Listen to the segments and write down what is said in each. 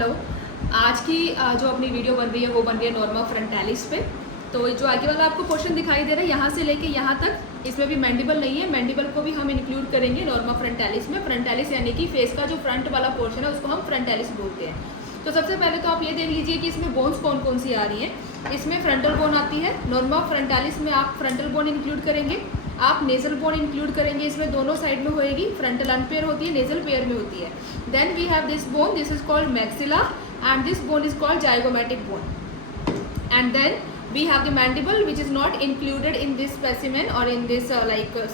Hello. आज की जो अपनी वीडियो बन रही है वो बन रही है नॉर्मा फ्रंटालिस पे। तो जो आगे वाला आपको पोर्शन दिखाई दे रहा है यहाँ से लेके यहाँ तक, इसमें भी मैंडिबल नहीं है। मैंडिबल को भी हम इंक्लूड करेंगे नॉर्मा फ्रंटालिस में। फ्रंटालिस यानी कि फेस का जो फ्रंट वाला पोर्शन है उसको हम फ्रंटालिस बोलते हैं। तो सबसे पहले तो आप ये देख लीजिए कि इसमें बोन्स कौन कौन सी आ रही हैं। इसमें फ्रंटल बोन आती है। नॉर्मा फ्रंटालिस में आप फ्रंटल बोन इंक्लूड करेंगे, आप नेजल बोन इंक्लूड करेंगे। इसमें दोनों साइड में होएगी, फ्रंटल अनपेयर होती है, नेजल पेयर में होती है। Then we have this bone, this is called maxilla and this bone is called zygomatic bone. And then we have the mandible which is not included in this specimen or in this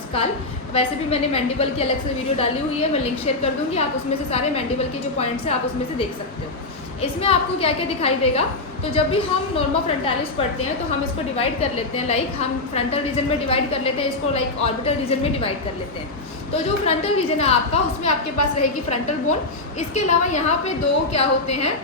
skull. वैसे भी मैंने mandible की अलग से video डाली हुई है, मैं लिंक शेयर कर दूंगी। आप उसमें से सारे मैंडिबल के जो पॉइंट्स हैं आप उसमें से देख सकते हो। इसमें आपको क्या क्या दिखाई देगा, तो जब भी हम नॉर्मा फ्रंटालिस पढ़ते हैं तो हम इसको डिवाइड कर लेते हैं। लाइक हम फ्रंटल रीजन में डिवाइड कर लेते हैं, इसको लाइक ऑर्बिटल रीजन में डिवाइड कर लेते हैं। तो जो फ्रंटल रीजन है आपका, उसमें आपके पास रहेगी फ्रंटल बोन। इसके अलावा यहाँ पे दो क्या होते हैं,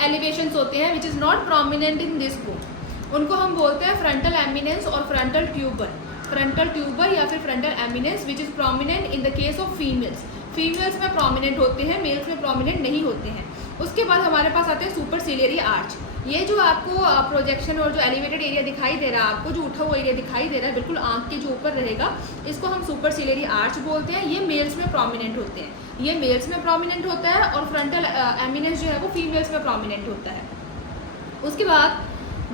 एलिवेशंस होते हैं which is not prominent in this bone. उनको हम बोलते हैं फ्रंटल एमिनेंस और फ्रंटल ट्यूबर। फ्रंटल ट्यूबर या फिर frontal eminence which is prominent in the case of females. Females में प्रोमिनेंट होते हैं, मेल्स में प्रोमिनेंट नहीं होते हैं। उसके बाद हमारे पास आते हैं सुपरसिलियरी आर्च। ये जो आपको प्रोजेक्शन और जो एलिवेटेड एरिया दिखाई दे रहा है, आपको जो उठा हुआ एरिया दिखाई दे रहा है बिल्कुल आंख के जो ऊपर रहेगा, इसको हम सुपरसिलियरी आर्च बोलते हैं। ये मेल्स में प्रोमिनेंट होते हैं, ये मेल्स में प्रोमिनेंट होता है, और फ्रंटल एमिनेंस जो है वो फीमेल्स में प्रोमिनेंट होता है। उसके बाद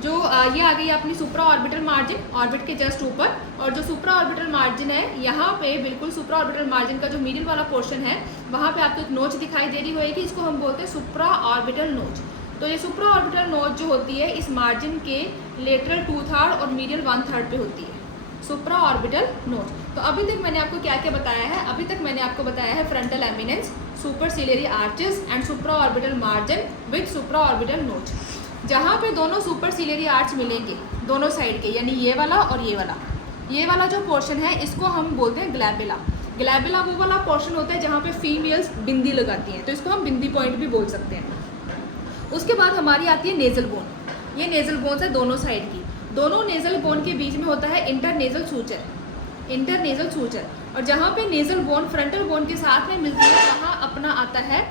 जो ये आ गई अपनी सुप्रा ऑर्बिटल मार्जिन, ऑर्बिट के जस्ट ऊपर। और जो सुप्रा ऑर्बिटल मार्जिन है, यहाँ पे बिल्कुल सुप्रा ऑर्बिटल मार्जिन का जो मिडिल वाला पोर्शन है वहाँ पे आपको एक नोच दिखाई दे रही होगी, इसको हम बोलते हैं सुप्रा ऑर्बिटल नोच। तो ये सुप्रा ऑर्बिटल नोच जो होती है इस मार्जिन के लेटरल 2/3 और मीडियल 1/3 पे होती है, सुप्रा ऑर्बिटल नोच। तो अभी तक मैंने आपको क्या क्या बताया है, अभी तक मैंने आपको बताया है frontal eminence, superciliary arches and supraorbital margin with supraorbital notch. जहाँ पे दोनों सुपरसिलियरी आर्च मिलेंगे दोनों साइड के, यानी ये वाला और ये वाला जो पोर्शन है इसको हम बोलते हैं ग्लैबुला। ग्लैबुला वो वाला पोर्शन होता है जहाँ पे फीमेल्स बिंदी लगाती हैं, तो इसको हम बिंदी पॉइंट भी बोल सकते हैं। उसके बाद हमारी आती है नेजल बोन। ये नेजल बोन है दोनों साइड की। दोनों नेजल बोन के बीच में होता है इंटरनेजल सूचर, इंटरनेजल सूचर। और जहाँ पे नेजल बोन फ्रंटल बोन के साथ में मिलती है वहाँ अपना आता है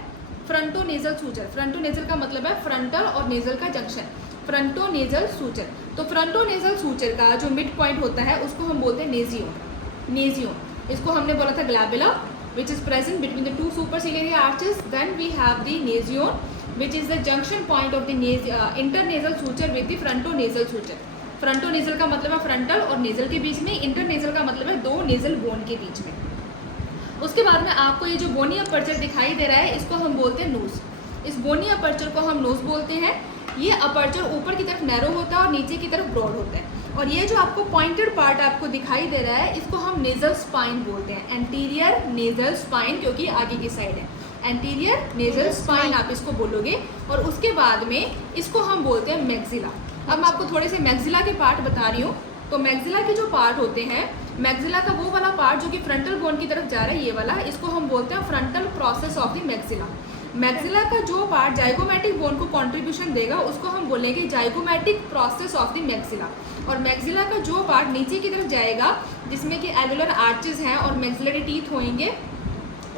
फ्रंटोनेजल सूचर। फ्रंटोनेजल का मतलब है फ्रंटल और नेजल का जंक्शन, फ्रंटोनेजल सूचर। तो फ्रंटोनेजल सूचर का जो मिड पॉइंट होता है उसको हम बोलते हैं नेजियोन। नेजियोन, इसको हमने बोला था glabella which is present between the two superciliary arches. Then we have the nasion which is the junction point of the internasal suture with the frontonasal suture. Frontonasal का मतलब है फ्रंटल और नेजल के बीच में, इंटरनेजल का मतलब है दो नेजल बोन के बीच में। उसके बाद में आपको ये जो बोनी अपर्चर दिखाई दे रहा है इसको हम बोलते हैं नोज। इस बोनी अपर्चर को हम नोज बोलते हैं। ये अपर्चर ऊपर की तरफ नैरो होता है और नीचे की तरफ ब्रॉड होता है। और ये जो आपको पॉइंटेड पार्ट आपको दिखाई दे रहा है इसको हम नेजल स्पाइन बोलते हैं, एंटीरियर नेजल स्पाइन, क्योंकि आगे की साइड है। एंटीरियर नेजल स्पाइन आप इसको बोलोगे। और उसके बाद में इसको हम बोलते हैं मैक्सिला। अब मैं आपको थोड़े से मैक्सिला के पार्ट बता रही हूँ। तो मैक्सिला के जो पार्ट होते हैं, मैक्सिला का वो वाला पार्ट जो कि फ्रंटल बोन की तरफ जा रहा है, ये वाला, इसको हम बोलते हैं frontal process of the maxilla. Maxilla का जो पार्ट जाइगोमैटिक बोन को कंट्रीब्यूशन देगा उसको हम बोलेंगे zygomatic process of the maxilla. और मैक्सिला का जो पार्ट नीचे की तरफ जाएगा जिसमें कि एल्वुलर आर्चेस हैं और मैक्सिलरी टीथ होंगे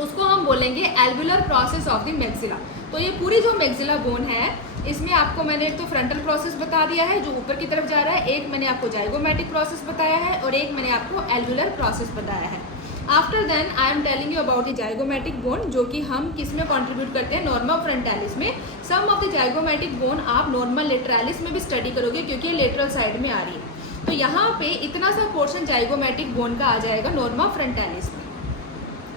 उसको हम बोलेंगे alveolar process of the maxilla. तो ये पूरी जो मैक्सिला बोन है इसमें आपको मैंने एक तो फ्रंटल प्रोसेस बता दिया है जो ऊपर की तरफ जा रहा है, एक मैंने आपको जाइगोमैटिक प्रोसेस बताया है और एक मैंने आपको एल्वुलर प्रोसेस बताया है। After then I am telling you about the zygomatic bone, जो कि हम किस में कंट्रीब्यूट करते हैं, नॉर्मा फ्रंटालिस में। सम ऑफ द जाइगोमैटिक बोन आप नॉर्मल लेटरालिस में भी स्टडी करोगे क्योंकि ये लेटरल साइड में आ रही है। तो यहाँ पे इतना सा पोर्शन जाइगोमैटिक बोन का आ जाएगा नॉर्मा फ्रंटालिस में।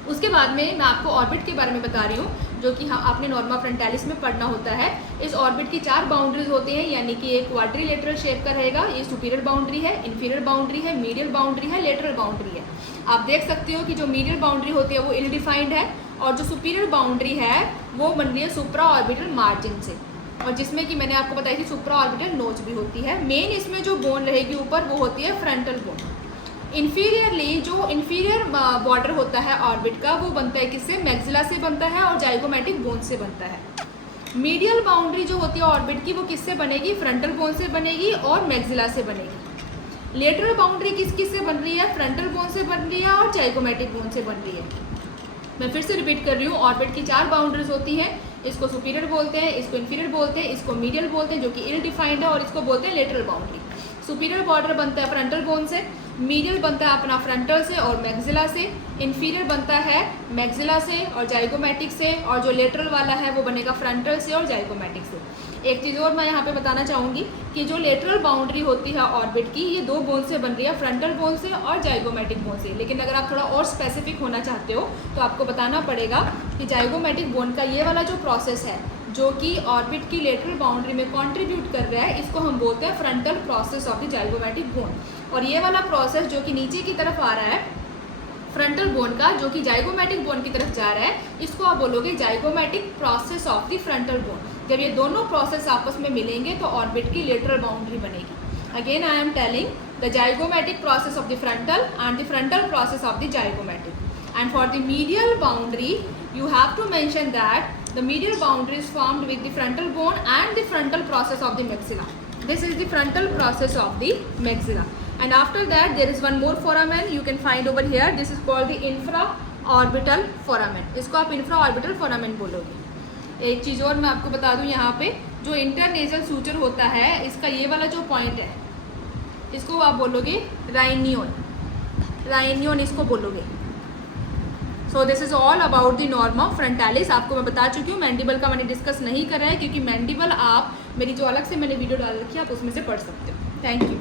उसके बाद में मैं आपको ऑर्बिट के बारे में बता रही हूँ जो कि हम आपने नॉर्मा फ्रंटालिस में पढ़ना होता है। इस ऑर्बिट की 4 बाउंड्रीज होती हैं, यानी कि एक क्वाड्रिलेटरल शेप का रहेगा। ये सुपीरियर बाउंड्री है, इंफीरियर बाउंड्री है, मीडियल बाउंड्री है, लेटरल बाउंड्री है। आप देख सकते हो कि जो मीडियल बाउंड्री होती है वो इल डिफाइंड है और जो सुपीरियर बाउंड्री है वो बन रही है सुप्रा ऑर्बिटल मार्जिन से, और जिसमें कि मैंने आपको बताई थी सुप्रा ऑर्बिटल नोच भी होती है। मेन इसमें जो बोन रहेगी ऊपर वो होती है फ्रंटल बोन। इन्फीरियरली जो इन्फीरियर बॉर्डर होता है ऑर्बिट का वो बनता है किससे, मैक्सिला से बनता है और जाइगोमैटिक बोन से बनता है। मीडियल बाउंड्री जो होती है ऑर्बिट की वो किससे बनेगी, फ्रंटल बोन से बनेगी और मैक्सिला से बनेगी। लेटरल बाउंड्री किस से बन रही है, फ्रंटल बोन से बन रही है और जाइगोमैटिक बोन से बन रही है। मैं फिर से रिपीट कर रही हूँ, ऑर्बिट की 4 बाउंड्रीज होती हैं। इसको सुपीरियर बोलते हैं, इसको इन्फीरियर बोलते हैं, इसको मीडियल बोलते हैं जो कि इल डिफाइंड है, और इसको बोलते हैं लेटरल बाउंड्री। सुपीरियर बॉर्डर बनता है फ्रंटल बोन से, मीडियल बनता है अपना फ्रंटल से और मैक्सिला से, इन्फीरियर बनता है मैक्सिला से और जाइगोमेटिक से, और जो लेटरल वाला है वो बनेगा फ्रंटल से और जाइगोमेटिक से। एक चीज़ और मैं यहाँ पे बताना चाहूँगी कि जो लेटरल बाउंड्री होती है ऑर्बिट की, ये दो बोन से बन रही है, फ्रंटल बोन से और जाइगोमेटिक बोन से। लेकिन अगर आप थोड़ा और स्पेसिफिक होना चाहते हो तो आपको बताना पड़ेगा कि जाइगोमेटिक बोन का ये वाला जो प्रोसेस है जो कि ऑर्बिट की लेटरल बाउंड्री में कंट्रीब्यूट कर रहा है, इसको हम बोलते हैं frontal process of the zygomatic bone. और ये वाला प्रोसेस जो कि नीचे की तरफ आ रहा है फ्रंटल बोन का, जो कि जाइगोमेटिक बोन की तरफ जा रहा है, इसको आप बोलोगे zygomatic process of the frontal bone. जब ये दोनों प्रोसेस आपस में मिलेंगे तो ऑर्बिट की लेटरल बाउंड्री बनेगी। Again I am telling the zygomatic process of the frontal and the frontal process of the zygomatic. And for the medial boundary you have to mention that the medial boundary is formed with the frontal bone and the frontal process of the maxilla. This is the frontal process of the maxilla. And after that there is one more foramen you can find over here. This is called the infraorbital foramen. इसको आप infraorbital foramen बोलोगे। एक चीज़ और मैं आपको बता दूं, यहाँ पे जो इंटरनेजल सूचर होता है, इसका ये वाला जो पॉइंट है, इसको आप बोलोगे राइनियन। राइनियन इसको बोलोगे। So this is all about the norma frontalis. आपको मैं बता चुकी हूँ, मैंडिबल का मैंने डिस्कस नहीं करा है क्योंकि मैंडिबल आप मेरी जो अलग से मैंने वीडियो डाल रखी है आप उसमें से पढ़ सकते हो। Thank you.